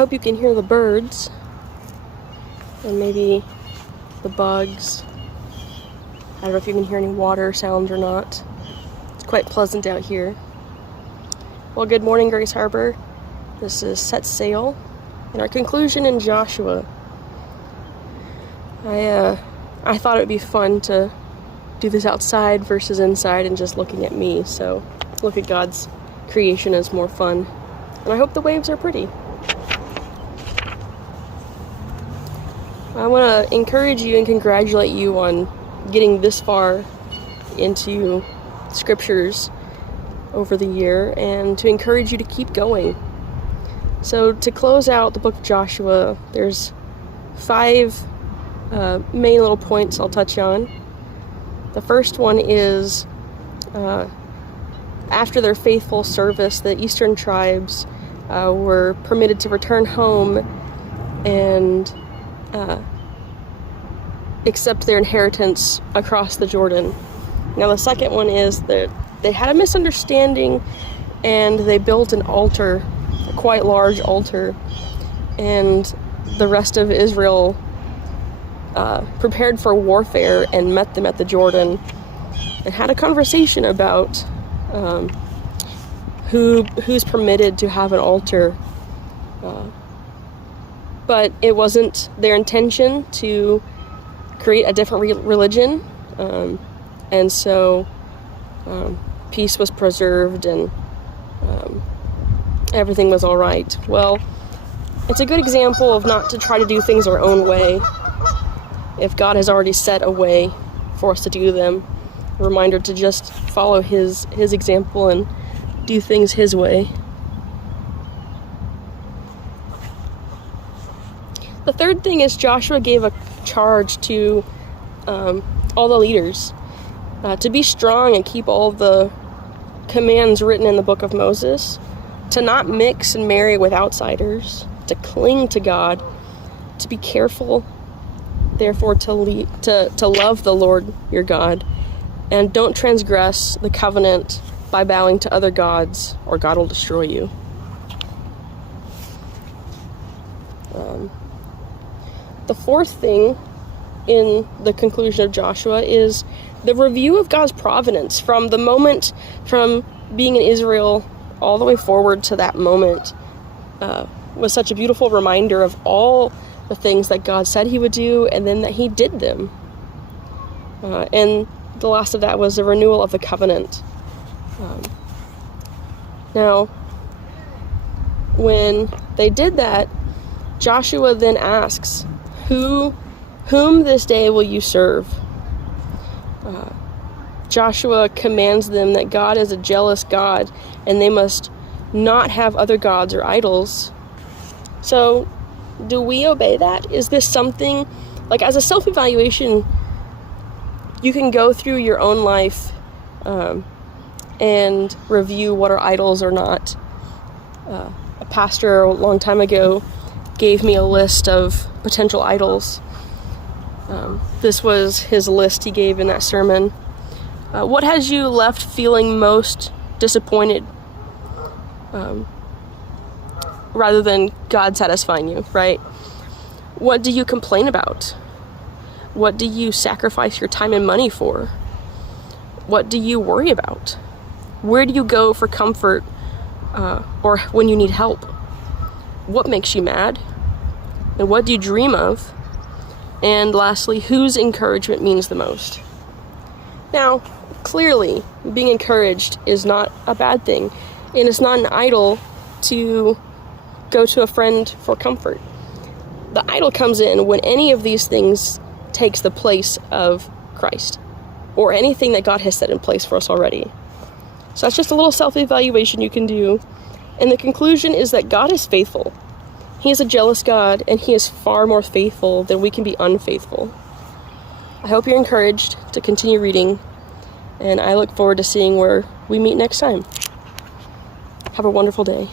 hope you can hear the birds and maybe the bugs. I don't know if you can hear any water sounds or not. It's quite pleasant out here. Well, good morning, Grace Harbor. This is Set Sail and our conclusion in Joshua. I thought it would be fun to do this outside versus inside and just looking at me. So look at God's creation as more fun. And I hope the waves are pretty. I want to encourage you and congratulate you on getting this far into scriptures over the year, and to encourage you to keep going. So to close out the book of Joshua, there's 5 main little points I'll touch on. The first one is after their faithful service, the eastern tribes were permitted to return home and accept their inheritance across the Jordan. Now the second one is that they had a misunderstanding and they built an altar, a quite large altar, and the rest of Israel prepared for warfare and met them at the Jordan and had a conversation about who's permitted to have an altar. But it wasn't their intention to create a different religion, and so peace was preserved and everything was all right. Well, it's a good example of not to try to do things our own way if God has already set a way for us to do them. A reminder to just follow his example and do things his way. The third thing is Joshua gave a charge to all the leaders to be strong and keep all the commands written in the book of Moses, to not mix and marry with outsiders, to cling to God, to be careful, therefore to love the Lord your God, and don't transgress the covenant by bowing to other gods, or God will destroy you. The fourth thing in the conclusion of Joshua is the review of God's providence from the moment, from being in Israel all the way forward to that moment, was such a beautiful reminder of all the things that God said he would do, and then that he did them. And the last of that was the renewal of the covenant. Now, when they did that, Joshua then asks, whom this day will you serve? Joshua commands them that God is a jealous God and they must not have other gods or idols. So, do we obey that? Is this something, like as a self-evaluation, you can go through your own life and review what are idols or not. A pastor a long time ago gave me a list of potential idols. This was his list he gave in that sermon. What has you left feeling most disappointed? Rather than God satisfying you, right? What do you complain about? What do you sacrifice your time and money for? What do you worry about? Where do you go for comfort or when you need help? What makes you mad? And what do you dream of? And lastly, whose encouragement means the most? Now, clearly, being encouraged is not a bad thing, and it's not an idol to go to a friend for comfort. The idol comes in when any of these things takes the place of Christ, or anything that God has set in place for us already. So that's just a little self-evaluation you can do. And the conclusion is that God is faithful. He is a jealous God, and he is far more faithful than we can be unfaithful. I hope you're encouraged to continue reading, and I look forward to seeing where we meet next time. Have a wonderful day.